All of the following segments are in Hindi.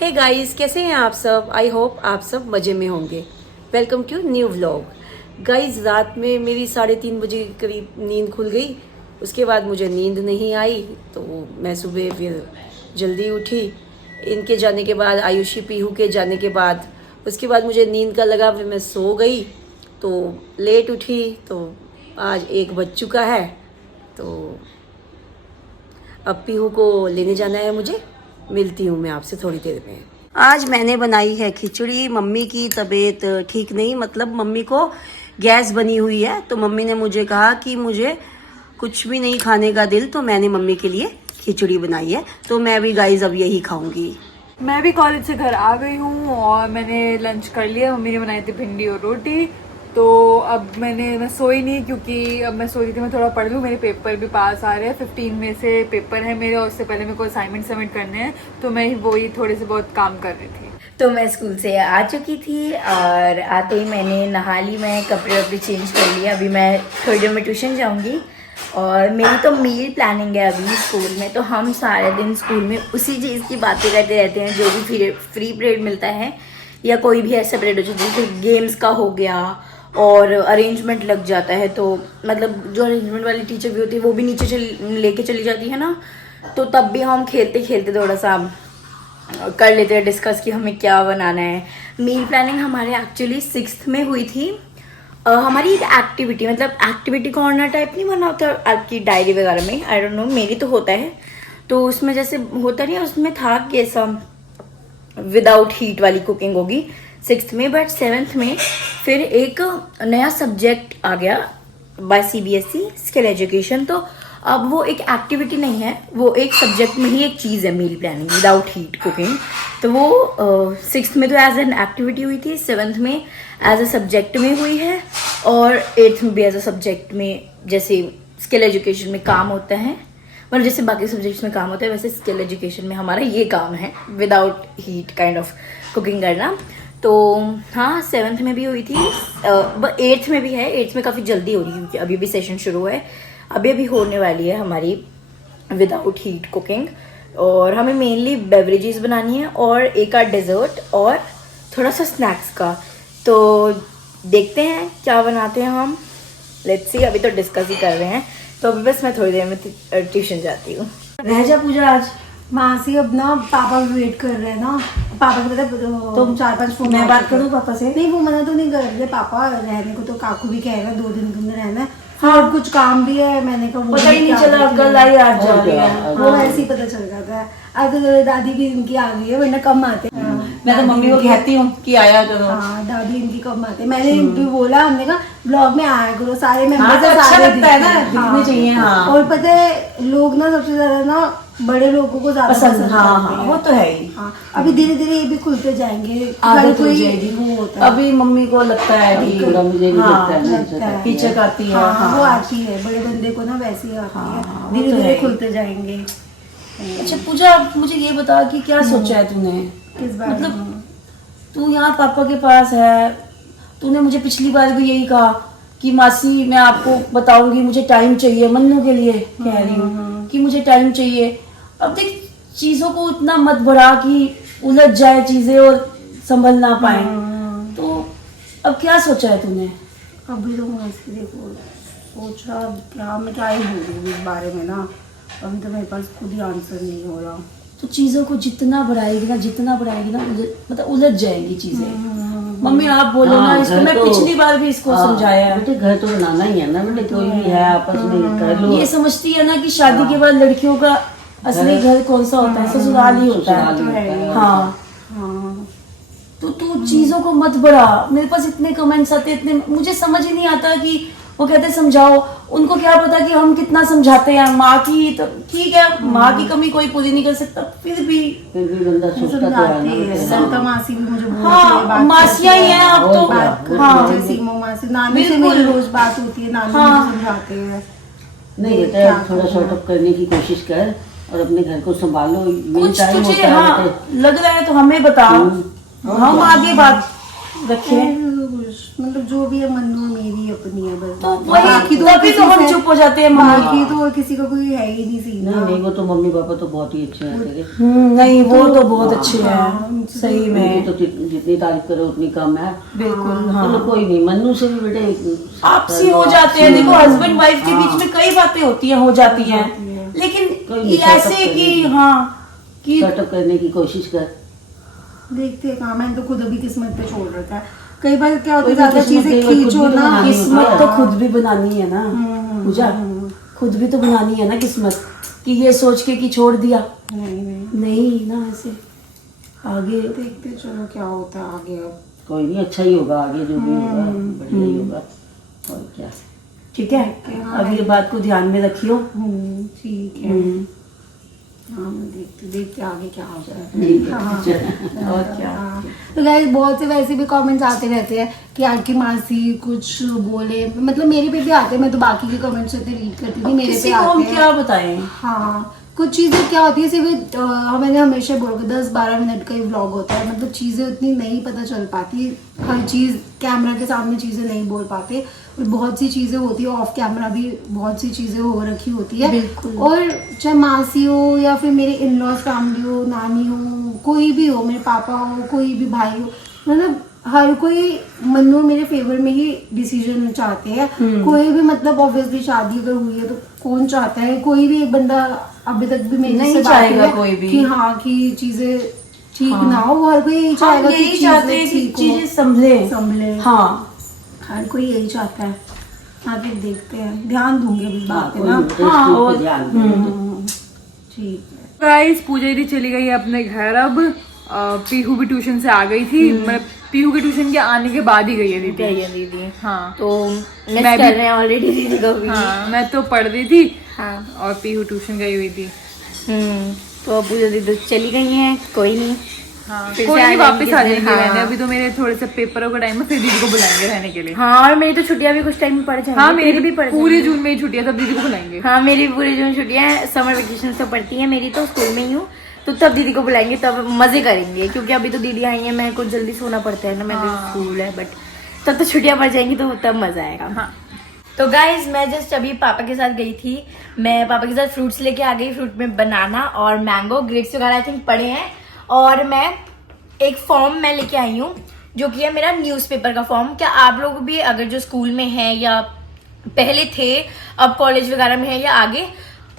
हे गाइस, कैसे हैं आप सब। आई होप आप सब मज़े में होंगे। Welcome to new vlog. Guys, रात में मेरी 3:30 बजे के करीब नींद खुल गई। उसके बाद मुझे नींद नहीं आई तो मैं सुबह फिर जल्दी उठी। इनके जाने के बाद, आयुषी पीहू के जाने के बाद, उसके बाद मुझे नींद का लगा, फिर मैं सो गई तो लेट उठी। तो आज 1 बज चुका है। तो अब पीहू को लेने जाना है मुझे। मिलती हूँ मैं आपसे थोड़ी देर में। आज मैंने बनाई है खिचड़ी। मम्मी की तबीयत ठीक नहीं, मतलब मम्मी को गैस बनी हुई है। तो मम्मी ने मुझे कहा कि मुझे कुछ भी नहीं खाने का दिल, तो मैंने मम्मी के लिए खिचड़ी बनाई है। तो मैं भी गाइस अब यही खाऊंगी। मैं भी कॉलेज से घर आ गई हूँ और मैंने लंच कर लिया। मम्मी ने बनाई थी भिंडी और रोटी। तो अब मैं सोई नहीं, क्योंकि अब मैं सोच रही थी मैं थोड़ा पढ़ लूँ। मेरे पेपर भी पास आ रहे हैं, 15 में से पेपर है मेरे, और उससे पहले मेरे को असाइनमेंट सबमिट करने हैं। तो मैं वही थोड़े से बहुत काम कर रही थी। तो मैं स्कूल से आ चुकी थी और आते ही मैंने नहा ली, मैं कपड़े वपड़े चेंज कर लिए। अभी मैं थोड़ी देर में ट्यूशन जाऊंगी और मेरी तो मील प्लानिंग है अभी स्कूल में। तो हम सारे दिन स्कूल में उसी चीज़ की बातें करते रहते हैं, जो भी फ्री पीरियड मिलता है या कोई भी ऐसा पीरियड हो जैसे गेम्स का हो गया और अरेंजमेंट लग जाता है। तो मतलब जो अरेंजमेंट वाली टीचर भी होती है वो भी नीचे लेके चली जाती है ना। तो तब भी हम खेलते खेलते थोड़ा सा कर लेते हैं डिस्कस कि हमें क्या बनाना है। मील प्लानिंग हमारे एक्चुअली 6th में हुई थी। हमारी एक एक्टिविटी, मतलब एक्टिविटी कॉर्नर टाइप नहीं बना होता आपकी डायरी वगैरह में, आई डोंट नो, मेरी तो होता है। तो उसमें जैसे होता नहीं है, उसमें था कि ऐसा विदाउट हीट वाली कुकिंग होगी 6th में। बट 7th में फिर एक नया सब्जेक्ट आ गया बाय CBSE, स्किल एजुकेशन। तो अब वो एक एक्टिविटी नहीं है, वो एक सब्जेक्ट में ही एक चीज़ है meal planning without heat cooking. तो वो 6th में तो एज एन एक्टिविटी हुई थी, 7th में एज अ सब्जेक्ट में हुई है, और 8th में भी एज अ सब्जेक्ट में। जैसे स्किल एजुकेशन में काम होता है, मतलब जैसे बाकी सब्जेक्ट्स में काम होता है, वैसे स्किल एजुकेशन में हमारा ये काम है without heat kind of cooking करना। तो हाँ, 7th में भी हुई थी, 8th में भी है। 8th में काफ़ी जल्दी हो रही है क्योंकि अभी भी सेशन शुरू है, अभी होने वाली है हमारी विदाउट हीट कुकिंग। और हमें मेनली बेवरेजेस बनानी है और एक आध डेजर्ट और थोड़ा सा स्नैक्स का। तो देखते हैं क्या बनाते हैं हम, लेट्स सी। अभी तो डिस्कस ही कर रहे हैं। तो अभी बस मैं थोड़ी देर में ट्यूशन जाती हूँ। रह जा पूजा आज। मासी अब ना पापा वेट कर रहे हैं ना। पापा के पता तुम 4-5 फोन। मैं बात करूँ पापा से? नहीं, वो मना तो नहीं कर रहे पापा रहने को। तो काकू भी कहेगा 2 दिन के अंदर रहना है। हाँ, कुछ काम भी है। मैंने कहा वो पता ही नहीं चला, कल आई आज जा रही है। वो ऐसे ही पता चल जाता है। अब तो दादी भी इनकी आ गई है, वरना कम आते हैं। मैं तो मम्मी को कहती हूँ कि आया करो। हाँ, दादी इनकी कम आते हैं। मैंने भी बोला, हमने कहा ब्लॉग में आया करो, सारे हाँ, मेंबर्स तो अच्छा सारे लगता है ना, दिखते हैं। दिखने चाहिए। हाँ, और पता है लोग ना सबसे ज्यादा ना बड़े लोगों को ज्यादा पसंद हाँ करते हाँ, हैं। वो तो है ही। हाँ, अभी धीरे धीरे ये भी खुलते जाएंगे। आदत हर हो कोई जाएगी। वो होता है। अभी मम्मी को लगता है कि मुझे नहीं हाँ, लगता है हिचक आती है। हाँ, हाँ, वो आती है बड़े बंदे को ना, वैसे ही आती हाँ, है। वो धीरे तो धीरे है ही। खुलते जाएंगे। अच्छा पूजा, अब मुझे ये बता कि क्या सोचा है तूने। किस बार? मतलब तू यहाँ पापा के पास है, तूने मुझे पिछली बार भी यही कहा कि मासी मैं आपको बताऊंगी, मुझे टाइम चाहिए। मन्नू के लिए कह रही हूँ कि मुझे टाइम चाहिए। अब देख, चीजों को इतना मत बढ़ा कि उलझ जाए चीजें और संभल ना पाए। तो अब क्या सोचा है तूने? अभी तो मैं इसके देखो सोचा क्या, मैं क्या ही बोलूँ इस बारे में ना। अभी तो मेरे पास खुद ही आंसर नहीं हो रहा। तो चीजों को जितना बढ़ाएगी ना मतलब उलझ जाएंगी चीजें। मम्मी आप बोलो ना इसको। मैं पिछली बार भी इसको समझाया है। बेटे घर तो बनाना ही है ना बेटे, कोई भी है आपस में कर लो। ये समझती है ना कि शादी के बाद लड़कियों का असली घर कौन सा होता है, ससुराल ही होता है। हाँ, तो तू चीजों को मत बढ़ा। मेरे पास इतने कमेंट्स आते, इतने, मुझे समझ ही नहीं आता कि वो कहते समझाओ। उनको क्या पता कि हम कितना समझाते हैं। माँ की तो ठीक है, माँ की कमी कोई पूरी नहीं कर सकता, फिर भी बंदा सोचता तो है समझाती ना है। बेटे। सरिता मासी भी मुझे बोलती है, हाँ, बात मासियाँ ही हैं अब तो। हाँ, सीमो मासी, नानी से मेरी रोज बात होती है। नानी मुझे समझाते हैं। नहीं बेटा, थोड़ा शॉर्ट अप करने की कोशिश कर और अपने घर को संभालो। मेन कुछ टाइम तुझे होता है हाँ बेटे। लग रहा है तो हमें बता, हम आगे बात रखें। कुछ मतलब जो भी है मन्नू मेरी अपनी है बस। तो वही तभी तो हम चुप हो जाते हैं मम्मी। बाकी तो और किसी का कोई है ही नहीं सीन। नहीं नहीं, वो तो मम्मी पापा तो बहुत ही अच्छे हैं तेरे। नहीं वो तो बहुत अच्छे हैं सही उनकी में। तो जितनी तारीफ करो उतनी कम है। बिल्कुल हाँ। चलो कोई नहीं, मन्नू से भी बेटे आपसी हो जाते हैं। देखो हस्बैंड वाइफ के बीच में कई बातें होती हैं, हो जाती हैं, लेकिन कोई नहीं, ऐसे setup कि करेगी। हाँ कि सेटअप करने की कोशिश कर। देखते हैं कहाँ, मैंने तो खुद अभी किस्मत पे छोड़ रखा है। कई बार क्या होता है कोई ज्यादा किस्मत चीजें नहीं, खुद भी खींचो तो ना, बनानी किस्मत तो खुद भी बनानी है ना पूजा, खुद भी तो बनानी है ना किस्मत, कि ये सोच के कि छोड़ दिया नहीं ना, ऐसे आगे देखते चलो क्या होता है आगे। अब कोई नहीं, अच्छा ही होगा आगे, जो भी होगा बढ़िया ही होगा। और क्या, ठीक है। अब ये बात को ध्यान में रखियो। ठीक है। हाँ मैं देखते आगे क्या होता है। और क्या। तो गाइस बहुत से वैसे भी कमेंट्स आते रहते हैं कि आपकी मासी कुछ बोले, मतलब मेरे पे भी आते हैं, मैं तो बाकी के कमेंट्स से रीड करती थी, मेरे किसी पे को आते हम हैं। क्या बताएं। हाँ कुछ चीज़ें क्या होती है सिर्फ मैंने हमेशा बोला 10-12 मिनट का ही व्लॉग होता है, मतलब चीज़ें उतनी नहीं पता चल पाती, हर चीज़ कैमरा के सामने चीज़ें नहीं बोल पाते, और बहुत सी चीज़ें होती है ऑफ कैमरा भी, बहुत सी चीज़ें हो रखी होती है। बिल्कुल। और चाहे मासी हो या फिर मेरे इन लॉज फैमिली हो, नानी हो, कोई भी हो, मेरे पापा हो, कोई भी भाई हो, मतलब हर कोई मन्नू मेरे फेवर में ही डिसीजन चाहते हैं। कोई भी मतलब ऑब्वियसली शादी अगर हुई है तो कौन चाहता है, कोई भी एक बंदा अभी तक भी मेरे नहीं से बात चाहेगा है कोई भी। कि हाँ कि चीजें ठीक ना हो, वो हर कोई यही चाहेगा हम कि यही चाहते हैं कि ठीक हो, चीजें संभले। संभले। हाँ हर कोई यही चाहता है। आगे देखते हैं, ध्यान दूंगे अभी इस बात पे कोई ना। नहीं बेटे, इस चीज पे ध्यान दे। ठीक है। गाइस पूजा दीदी चली गई है अपने घर अब। पीहू भी ट्यूशन से आ गई थी, मतलब पीहू के ट्यूशन के आने के बाद ही गई है दीदी। गई है दीदी। हाँ तो मिस मैं कर भी- रहे हैं ऑलरेडी दीदी को भी। हाँ मैं तो पढ़ रही थी हाँ। और पीहू ट्यूशन गई हुई थी। तो अब पूजा दीदी चली गई हैं, कोई नहीं। हाँ फिर कोई से नहीं, आ वापस जाएंगे आ जिस दिन, जाएंगे हाँ। रहने। अभी तो मेरे थोड़े से पेपरों का टाइम है, फिर दीदी को बुलाएंगे रहने के लिए। हाँ और मेरी तो छुट्टियां भी कुछ टाइम में पड़ जाएंगी। हाँ तेरी मेरी भी पड़ पूरे जाएंगी। जून में ही छुट्टियां, तब दीदी को बुलाएंगे। हाँ मेरी पूरी जून छुट्टियां हैं, समर वेकेशन से पड़ती है मेरी, तो स्कूल में ही हूँ, तो तब दीदी को बुलाएंगे, तब मजे करेंगे, क्योंकि अभी तो दीदी आई है, मेरे को जल्दी सोना पड़ता है ना, मेरे स्कूल है, बट तब तो छुट्टियां पड़ जाएंगी तो तब मजा आएगा। हाँ तो गाइज मैं जस्ट अभी पापा के साथ गई थी, मैं पापा के साथ फ्रूट्स लेके आ गई। फ्रूट में बनाना और मैंगो, ग्रेप्स वगैरह आई थिंक पड़े हैं, और मैं एक फॉर्म मैं लेके आई हूँ जो कि है मेरा न्यूज़पेपर का फॉर्म। क्या आप लोग भी अगर जो स्कूल में हैं या पहले थे अब कॉलेज वगैरह में है या आगे,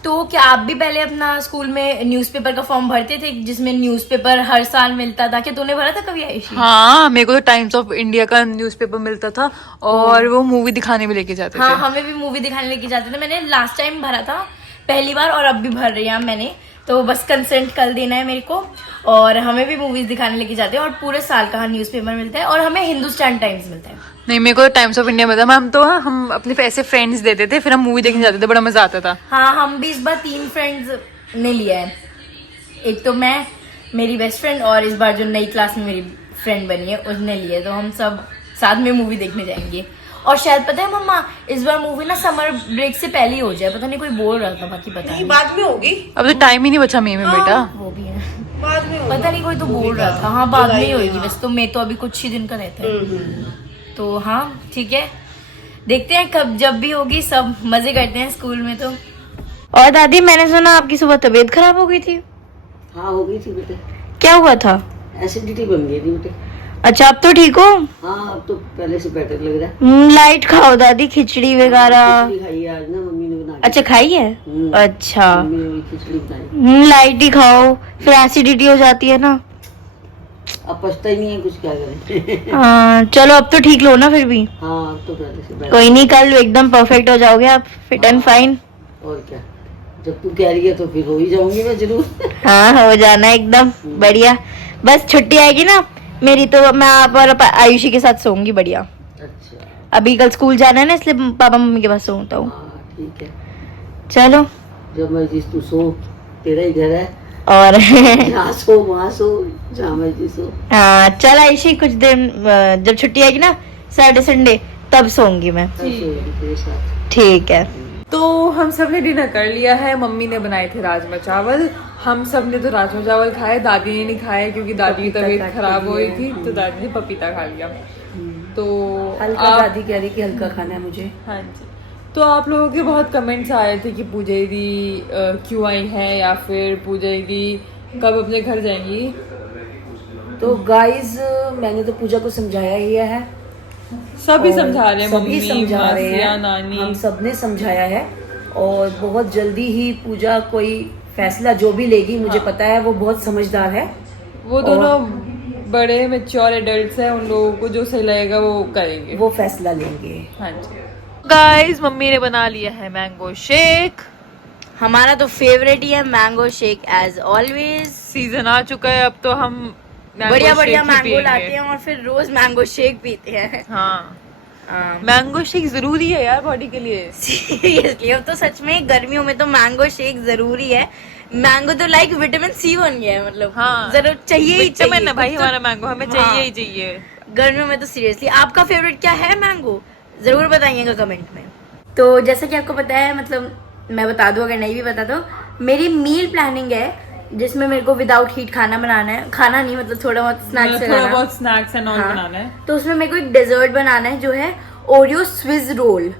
तो क्या आप भी पहले अपना स्कूल में न्यूज़पेपर का फॉर्म भरते थे जिसमें न्यूज़पेपर हर साल मिलता था? क्या तूने भरा था कभी आयुषी? हाँ मेरे को तो टाइम्स ऑफ इंडिया का न्यूज़पेपर मिलता था, और वो मूवी दिखाने भी लेके जाते हाँ थे। हमें भी मूवी दिखाने लेके जाते थे। मैंने लास्ट टाइम भरा था पहली बार, और अब भी भर रही हूँ मैंने, तो बस कंसेंट कल देना है मेरे को। और हमें भी मूवीज दिखाने लेके जाते हैं, और पूरे साल का न्यूज़पेपर मिलता है, और हमें हिंदुस्तान टाइम्स मिलता है। नहीं मेरे को टाइम्स ऑफ इंडिया मिलता। हम तो हम अपने पैसे फ्रेंड्स देते थे, फिर हम मूवी देखने जाते थे, बड़ा मजा आता था। हाँ हम भी इस बार 3 फ्रेंड्स ने लिया है, एक तो मैं, मेरी बेस्ट फ्रेंड, और इस बार जो नई क्लास में मेरी फ्रेंड बनी है उसने लिया है, तो हम सब साथ में मूवी देखने जाएंगे। और शायद पता है मम्मा, इस बार मूवी ना समर ब्रेक से पहले ही हो जाए, पता नहीं कोई बोल रहा था, बाकी पता नहीं। बाद में होगी। अब तो टाइम ही नहीं बचा मई में बेटा। वो भी है, बाद में पता नहीं कोई तो बोल रहा था। हाँ बाद में ही होगी वैसे तो, मैं तो अभी कुछ ही दिन का रहता है, तो हाँ ठीक है, देखते हैं कब जब भी होगी, सब मजे करते हैं स्कूल में। तो और दादी मैंने सुना आपकी सुबह तबीयत खराब हो गई थी। हाँ हो गई थी बेटे, क्या हुआ था? एसिडिटी बन गई थी बेटे। अच्छा अब तो ठीक हो? हाँ अब तो पहले से बेटर लग रहा है। लाइट खाओ दादी, खिचड़ी वगैरह। खिचड़ी खाई है आज ना मम्मी ने बना अच्छा खाई है? अच्छा मम्मी ने भी खिचड़ी बनाई। लाइट ही खाओ, फिर एसिडिटी हो जाती है ना। अब पछता ही नहीं है कुछ, क्या करें। हाँ चलो अब तो ठीक लो ना फिर भी। हाँ अब तो पहले से बेटर। कोई नहीं, कल एकदम परफेक्ट हो जाओगे आप, फिट एंड फाइन। और क्या, जब तू कह रही है तो फिर हो ही जाऊंगी मैं जरूर। हाँ हो जाना एकदम बढ़िया। बस छुट्टी आएगी ना मेरी, तो मैं आप और आयुषी के साथ सोऊंगी बढ़िया। अच्छा अभी कल स्कूल जाना है ना, इसलिए पापा मम्मी के पास सोता हूँ। हाँ ठीक है, चलो। जब मर्जी तू सो, तेरा ही घर है, और जहाँ सो वहाँ सो, जहाँ मर्जी सो। हाँ चल आयुषी, कुछ दिन जब छुट्टी आएगी ना सैटरडे संडे, तब सोऊंगी मैं। तब सोएगी तेरे साथ। ठीक है। तो हम सब ने डिनर कर लिया है। मम्मी ने बनाए थे राजमा चावल, हम सब ने तो राजमा चावल खाए, दादी ने नहीं खाए क्योंकि दादी की तबीयत खराब हो रही थी, तो दादी ने पपीता खा लिया। तो हल्का दादी कह रही कि हल्का खाना है मुझे। हाँ जी। तो आप लोगों के बहुत कमेंट्स आए थे कि पूजा दीदी क्यों आई है, या फिर पूजा दीदी कब अपने घर जाएंगी। तो गाइज मैंने तो पूजा को समझाया ही है, सभी और समझा रहे हैं, सभी मम्मी, समझा रहे मासिया, हैं, नानी। हम सबने समझाया है, और बहुत जल्दी ही पूजा कोई फैसला जो भी लेगी, मुझे पता है वो बहुत समझदार है। वो दोनों बड़े मैच्योर एडल्ट्स हैं, उन लोगों को जो सही लगेगा वो करेंगे, वो फैसला लेंगे। हाँ जी। गाइस मम्मी ने बना लिया है मैंगो शेक। हमारा तो फेवरेट ही है mango shake as always. Season आ चुका है, अब तो हम बढ़िया बढ़िया मैंगो लाते हैं और फिर रोज मैंगो शेक पीते हैं। हाँ, मैंगो शेक जरूरी है यार बॉडी के लिए। सीरियसली, अब तो सच में गर्मियों में तो मैंगो शेक जरूरी है। मैंगो तो लाइक विटामिन सी बन गया है, मतलब हाँ, जरूर चाहिए ही चाहिए ना भाई, तो, हमारा मैंगो हमें चाहिए ही चाहिए गर्मियों में तो। सीरियसली, आपका फेवरेट क्या है मैंगो, जरूर बताइएगा कमेंट में। तो जैसा कि आपको पता है, मतलब मैं बता दूं, अगर नहीं भी बता तो मेरी मील प्लानिंग है जिसमें मेरे को विदाउट हीट खाना बनाना है। खाना नहीं, मतलब थोड़ा बहुत स्नैक्स, थोड़ा बहुत स्नैक्स एंड ऑल बनाना है। तो उसमें मेरे को एक डेजर्ट बनाना है जो है ओरियो स्विज रोल।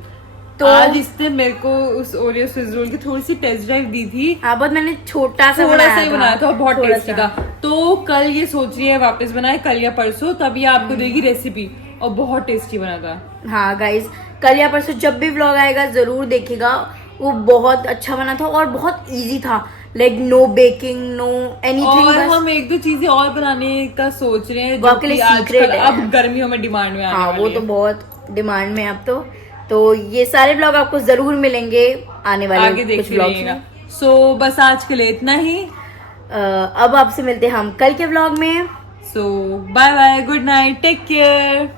तो आज इसने मेरे को उस ओरियो स्विज रोल की थोड़ी सी टेस्ट ड्राइव दी थी। हाँ, बहुत मैंने छोटा सा थोड़ा सा ही बनाया था, बहुत थोड़ा टेस्टी सा। था। तो कल ये सोच रही है वापस बनाए, कल या परसों, तब ये आपको देगी रेसिपी, और बहुत टेस्टी बना था। हाँ गाइज, कल या परसों जब भी व्लॉग आएगा जरूर देखिएगा। वो बहुत अच्छा बना था और बहुत इजी था, like no baking, no anything. और हम एक दो चीजें और बनाने का सोच रहे हैं, वो जो आपके कि लिए आजकल secret है। अब गर्मियों में डिमांड में आने हाँ, वाली वो है। तो बहुत डिमांड में है अब तो ये सारे व्लॉग आपको जरूर मिलेंगे आने वाले आगे कुछ देखते व्लॉग्स रहिएगा। में। सो बस आज के लिए इतना ही। अब आपसे मिलते हैं हम कल के व्लॉग में। So bye bye, good night, take care.